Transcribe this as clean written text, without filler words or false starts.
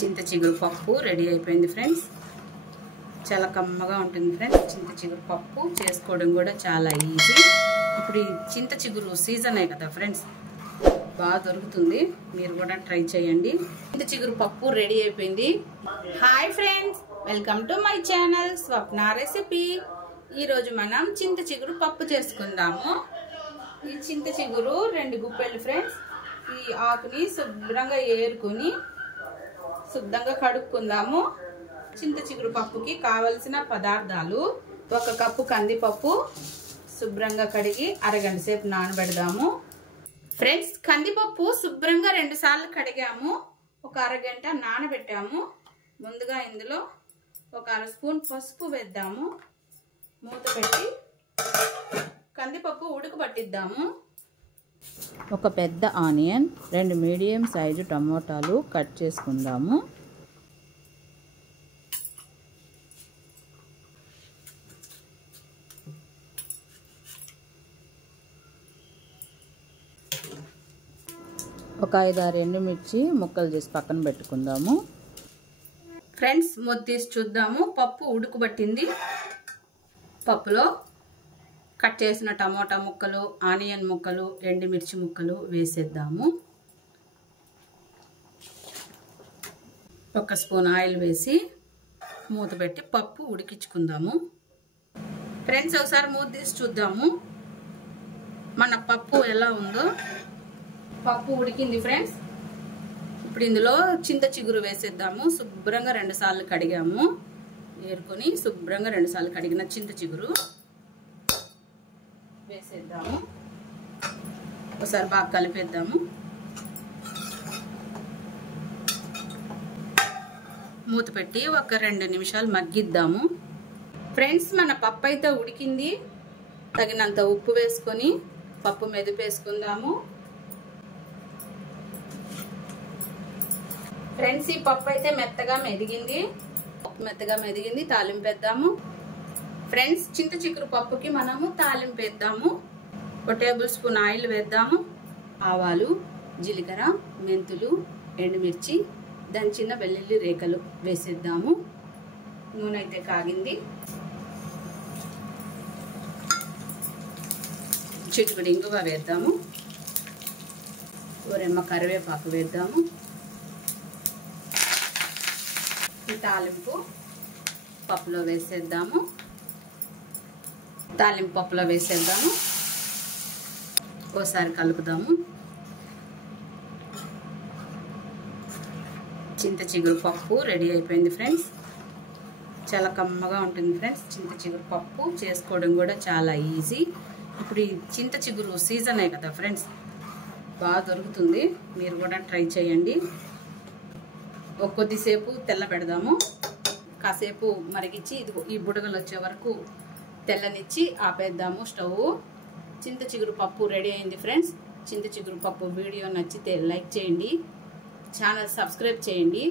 చింత చిగురు పప్పు రెడీ అయిపోయింది ఫ్రెండ్స్. చాలా కమ్మగా ఉంటుంది ఫ్రెండ్స్. చింత చిగురు పప్పు చేసుకోవడం కూడా చాలా ఈజీ. ఇప్పుడు ఈ చింత చిగురు సీజనే కదా ఫ్రెండ్స్, బాగా దొరుకుతుంది. మీరు కూడా ట్రై చేయండి. చింత చిగురు పప్పు రెడీ అయిపోయింది. Hi friends, welcome to my channel Swapna recipe. ఈరోజు మనం చింత చిగురు పప్పు చేసుకుందాము. ఈ చింత చిగురు 2 గుప్పెళ్ళు ఫ్రెండ్స్. ఈ ఆకుని శుభ్రంగా ఏరుకొని శుద్ధంగా కడుక్కుందాము. చింత చిగురు పప్పుకి కావలసిన పదార్థాలు: 1 కప్పు కందిపప్పు శుభ్రంగా కడిగి అరగంట సేపు నానబెడదాము. ఫ్రెండ్స్, కందిపప్పు శుభ్రంగా 2 సార్లు కడిగాము, ఒక అరగంట నానబెట్టాము. ముందుగా ఇందులో 1 అర స్పూన్ పసుపు వేద్దాము. మూత పెట్టి కందిపప్పు ఉడకబట్టిద్దాము. 1 పెద్ద ఆనియన్, 2 మీడియం సైజు టమోటాలు కట్ చేసుకుందాము. ఒక 5-6 ఎండుమిర్చి ముక్కలు చేసి పక్కన పెట్టుకుందాము. ఫ్రెండ్స్, మూత తీసి చూద్దాము. పప్పు ఉడకబట్టింది. పప్పులో కట్ చేసిన టమోటా ముక్కలు, ఆనియన్ ముక్కలు, ఎండుమిర్చి ముక్కలు వేసేద్దాము. 1 స్పూన్ ఆయిల్ వేసి మూత పెట్టి పప్పు ఉడికించుకుందాము. ఫ్రెండ్స్, ఒకసారి మూత తీసి చూద్దాము మన పప్పు ఎలా ఉందో. పప్పు ఉడికింది ఫ్రెండ్స్. ఇప్పుడు ఇందులో చింత చిగురు వేసేద్దాము. శుభ్రంగా 2 సార్లు కడిగాము, ఏరుకొని శుభ్రంగా 2 సార్లు కడిగిన చింత చిగురు వేసేద్దాము. ఒకసారి బాగా కలిపేద్దాము. మూత పెట్టి ఒక 2 నిమిషాలు మగ్గిద్దాము. ఫ్రెండ్స్, మన పప్పు అయితే ఉడికింది. తగినంత ఉప్పు వేసుకొని పప్పు మెదిపేసుకుందాము. ఫ్రెండ్స్, ఈ పప్పు అయితే మెత్తగా మెదిగింది. మెత్తగా మెదిగింది. తాలింపు వేద్దాము. ఫ్రెండ్స్, చింత చిగురు పప్పుకి మనము తాలింపు వేద్దాము. 1 టేబుల్ స్పూన్ ఆయిల్ వేద్దాము. ఆవాలు, జీలకర్ర, మెంతులు, ఎండుమిర్చి, దంచిన వెల్లుల్లి రేఖలు వేసేద్దాము. నూనె అయితే కాగింది. చిటికెడు ఇంగువ వేద్దాము. 1 రెమ్మ కరివేపాకు వేద్దాము. ఈ తాలింపు పప్పులో వేసేద్దాము. తాలింపు పప్పులో వేసేద్దాము. ఒకసారి కలుపుదాము. చింత చిగురు పప్పు రెడీ అయిపోయింది ఫ్రెండ్స్. చాలా కమ్మగా ఉంటుంది ఫ్రెండ్స్. చింత చిగురు పప్పు చేసుకోవడం కూడా చాలా ఈజీ. ఇప్పుడు ఈ చింత చిగురు సీజనే కదా ఫ్రెండ్స్, బాగా దొరుకుతుంది. మీరు కూడా ట్రై చేయండి. కొద్దిసేపు తెల్ల పెడదాము. కాసేపు మరిగించి ఈ బుడగలు వచ్చే వరకు తెల్లనిచ్చి ఆపేద్దాము స్టవ్. చింత చిగురు పప్పు రెడీ అయింది ఫ్రెండ్స్. చింత చిగురు పప్పు వీడియో నచ్చితే లైక్ చేయండి, ఛానల్ సబ్స్క్రైబ్ చేయండి.